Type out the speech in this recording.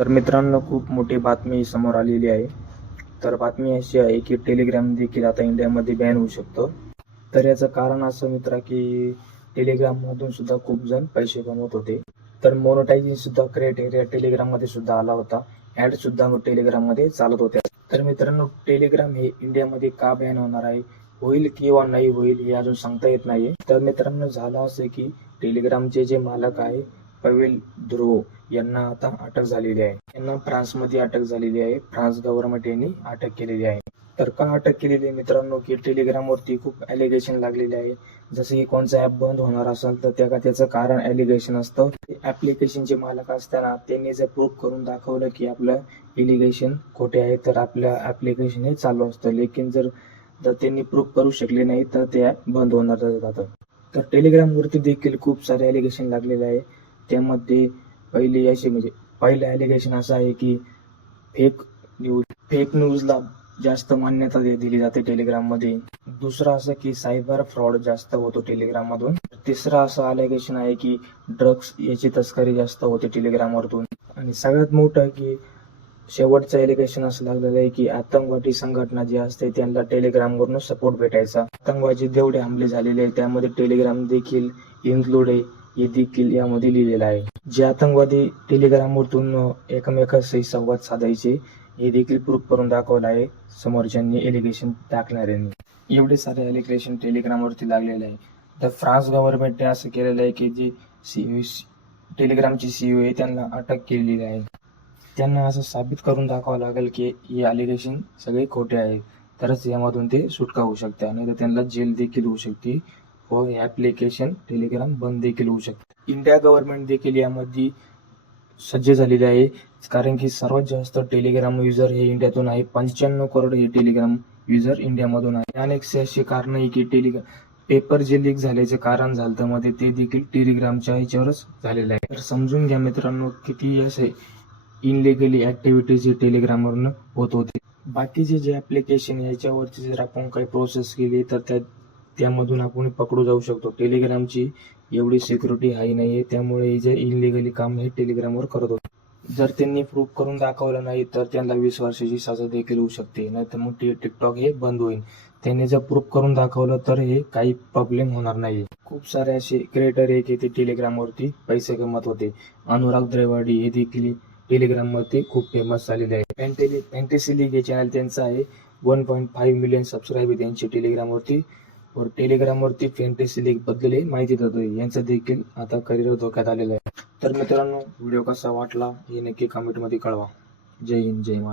तर मित्रांनो खूप मोठी बातमी समोर आलेली आहे. तर बातमी अशी आहे की टेलिग्राम देखील आता इंडियामध्ये बॅन होऊ शकतो. तर याचं कारण असं मित्रा की टेलिग्राम मधून सुद्धा खूप जण पैसे कमवत होते. तर मोनोटायझिंग सुद्धा क्रायटेरिया टेलिग्राममध्ये सुद्धा आला होता. ऍड सुद्धा टेलिग्राममध्ये चालत होत्या. तर मित्रांनो टेलिग्राम हे इंडियामध्ये का बॅन होणार आहे? होईल किंवा नाही होईल हे अजून सांगता येत नाहीये. तर मित्रांनो झालं असं की टेलिग्रामचे जे मालक आहे पवेल ध्रुव यांना आता अटक झालेली आहे. यांना फ्रान्समध्ये अटक झालेली आहे. फ्रान्स गव्हर्नमेंट यांनी अटक केलेली आहे. तर का अटक केलेली आहे मित्रांनो की टेलिग्रामवरती खूप ॲलिगेशन लागलेले आहे. जसं की कोणचं ऍप बंद होणार असेल तर त्या त्याचं कारण ॲलिगेशन असतं. ऍप्लिकेशनचे मालक असताना त्यांनी जर प्रूफ करून दाखवलं की आपलं एलिगेशन खोटे आहे तर आपलं ऍप्लिकेशन हे चालू असतं. लेकिन जर जर त्यांनी प्रूफ करू शकले नाही तर ते ऍप बंद होणार जातं तर टेलिग्रामवरती देखील खूप सारे ॲलिगेशन लागलेले आहे. त्यामध्ये पहिले असे म्हणजे पहिलं ॲलिगेशन असं आहे की फेक न्यूज फेक न्यूजला जास्त मान्यता दे- दिली जाते टेलिग्राममध्ये दुसरं असं की सायबर फ्रॉड जास्त होतो टेलिग्राम मधून. तिसरं असं अलिगेशन आहे की ड्रग्स याची तस्करी जास्त होते टेलिग्राम वरतून. आणि सगळ्यात मोठं की शेवटचं एलिगेशन असं लागलेलं आहे की आतंकवादी संघटना जी असते त्यांना टेलिग्रामवरून सपोर्ट भेटायचा. आतंकवादी जेवढे हमले झालेले आहेत त्यामध्ये टेलिग्राम देखील इन्क्लूड आहे. हे देखील यामध्ये लिहिलेलं आहे. जे आतंकवादी टेलिग्राम वरतून एकमेकाशी संवाद साधायचे हे देखील प्रूफ करून दाखवलं आहे. समोरच्यांनी एलिगेशन टाकणाऱ्यांनी. एवढे सारे एलिगेशन टेलिग्राम वरती लागलेले आहे. तर फ्रान्स गव्हर्नमेंटने असं केलेलं आहे की जे सी टेलिग्रामची सीईओ आहे त्यांना अटक केलेली आहे. त्यांना असं साबित करून दाखवावं लागेल की हे अलिगेशन सगळे खोटे आहे. तरच यामधून ते सुटका होऊ शकते आणि त्यांना जेल देखील होऊ शकते. व हे ॲप्लिकेशन टेलिग्राम बंद देखील होऊ शकते. इंडिया गव्हर्नमेंट देखील यामध्ये सज्ज झालेले आहे. कारण की सर्वात जास्त टेलिग्राम युजर हे इंडियातून आहे. पंच्याण्णव करोड हे टेलिग्राम युजर इंडियामधून आहे. अनेक अशी कारण आहे की टेलिग्राम पेपर जे लीक झाल्याचे कारण झालं मध्ये ते देखील टेलिग्रामच्या ह्याच्यावरच झालेलं आहे. तर समजून घ्या मित्रांनो किती असे इनलिगली ऍक्टिव्हिटीज ही टेलिग्रामवरून होत होते. बाकीचे जे ऍप्लिकेशन याच्यावरती जर आपण काही प्रोसेस केली तर त्या त्यामधून आपण पकडू जाऊ शकतो. टेलिग्रामची एवढी सिक्युरिटी हाय नाहीये. त्यामुळे जे इनलिगली काम हे टेलिग्रामवर करत होते. जर त्यांनी प्रूफ करून दाखवलं नाही तर त्यांना वीस वर्षाची सजा देखील होऊ शकते. नाहीतर मग टिकटॉक हे बंद होईल. त्यांनी जर प्रूफ करून दाखवलं तर हे काही प्रॉब्लेम होणार नाही खूप सारे असे क्रिएटर आहे की ते टेलिग्रामवरती पैसे कमवत होते. अनुराग द्रेवाडी हे देखील टेलिग्राम खूप फेमस झालेले आहे फॅन्टेली फॅन्टेसी लीग हे चॅनल त्यांचं आहे. One point five million subscribe आहे त्यांचे टेलिग्रामवरती. वर टेलिग्रामवरती फॅन्टेसी लीगबद्दल माहिती देतोय यांचं देखील आता करिअर धोक्यात आलेलं आहे. तर मित्रांनो व्हिडिओ कसा वाटला हे नक्की कमेंटमध्ये कळवा. जय हिंद जय महाराष्ट्र